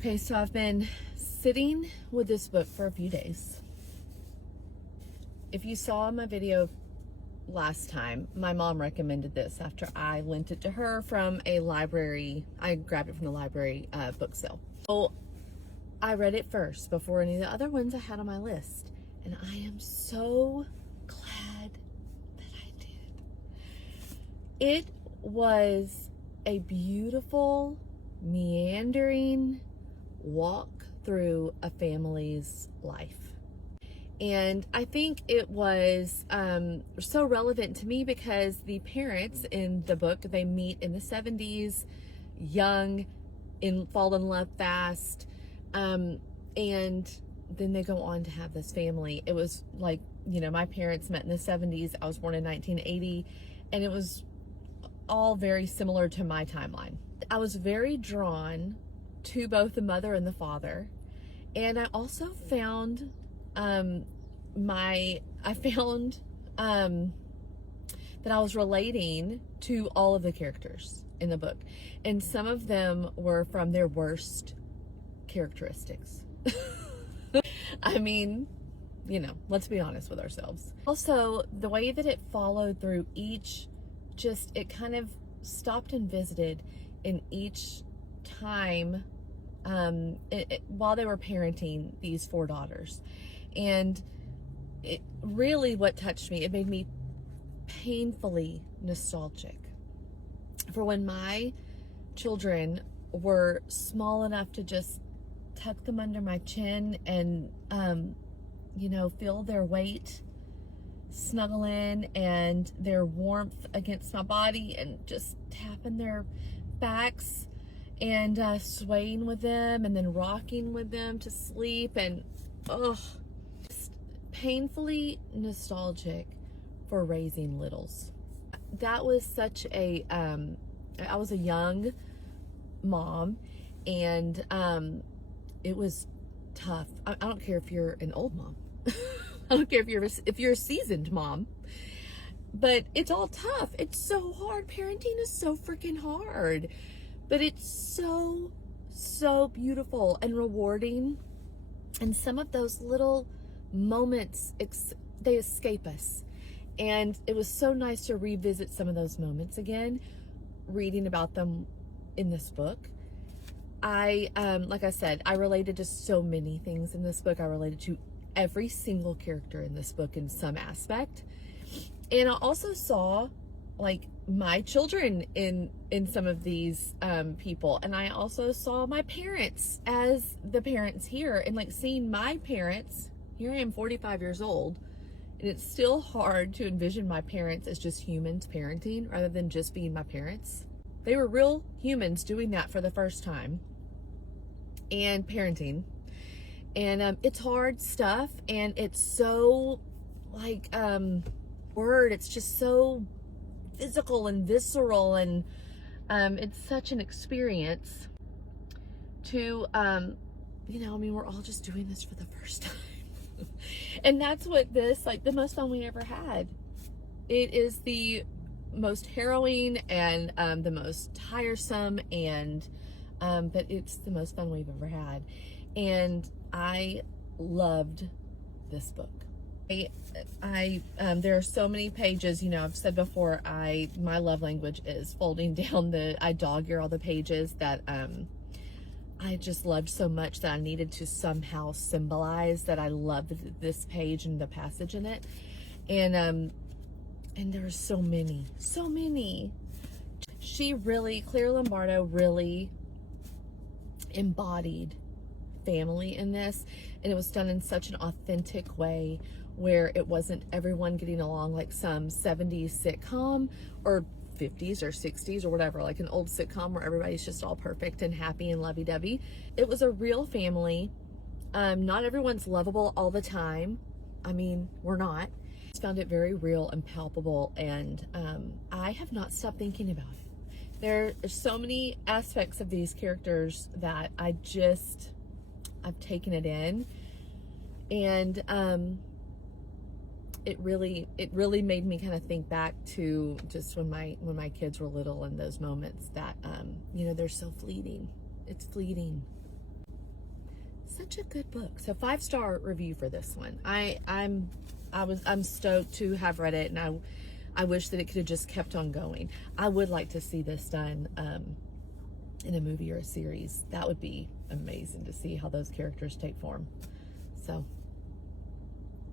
Okay, so I've been sitting with this book for a few days. If you saw my video last time, my mom recommended this after I lent it to her from a library. I grabbed it from the library book sale. So I read it first before any of the other ones I had on my list. And I am so glad that I did. It was a beautiful, meandering walk through a family's life. And I think it was so relevant to me because the parents in the book, they meet in the 70s, young, fall in love fast, and then they go on to have this family. It was like, you know, my parents met in the 70s. I was born in 1980, and it was all very similar to my timeline. I was very drawn to both the mother and the father, and I also found that I was relating to all of the characters in the book, and some of them were from their worst characteristics. I mean, you know, let's be honest with ourselves. Also, the way that it followed through each, it kind of stopped and visited in each time while they were parenting these 4 daughters. And it really, what touched me, it made me painfully nostalgic for when my children were small enough to just tuck them under my chin and you know, feel their weight, snuggle in, and their warmth against my body, and just tapping their backs and swaying with them and then rocking with them to sleep. And just painfully nostalgic for raising littles. That was such a I was a young mom, and it was tough. I don't care if you're an old mom. I don't care if you're a seasoned mom, but it's all tough. It's so hard. Parenting is so freaking hard, but it's so beautiful and rewarding. And some of those little moments, they escape us. And it was so nice to revisit some of those moments again, reading about them in this book. Like I said, I related to so many things in this book. I related to every single character in this book in some aspect. And I also saw like my children in some of these people. And I also saw my parents as the parents here, and like seeing my parents, here I am 45 years old, and it's still hard to envision my parents as just humans parenting rather than just being my parents. They were real humans doing that for the first time and parenting. And it's hard stuff, and it's so like it's just so physical and visceral, and it's such an experience to you know, I mean, we're all just doing this for the first time. And that's what this, like, the most fun we ever had. It is the most harrowing and the most tiresome, and but it's the most fun we've ever had. And I loved this book. There are so many pages, you know, I've said before, my love language is folding down I dog ear all the pages that I just loved so much that I needed to somehow symbolize that I loved this page and the passage in it. And there were so many. Claire Lombardo really embodied family in this, and it was done in such an authentic way where it wasn't everyone getting along like some 70s sitcom or 50s or 60s or whatever, like an old sitcom where everybody's just all perfect and happy and lovey-dovey. It was a real family. Not everyone's lovable all the time. I mean, we're not. I just found it very real and palpable, and I have not stopped thinking about it. There are so many aspects of these characters that I've taken it in, and it really made me kind of think back to just when my kids were little, and those moments that you know, they're so fleeting. It's fleeting. such a good book. So 5-star review for this one. I'm stoked to have read it, and I wish that it could have just kept on going. I would like to see this done in a movie or a series. That would be amazing to see how those characters take form. So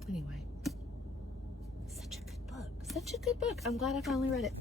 anyway, such a good book. Such a good book. I'm glad I finally read it.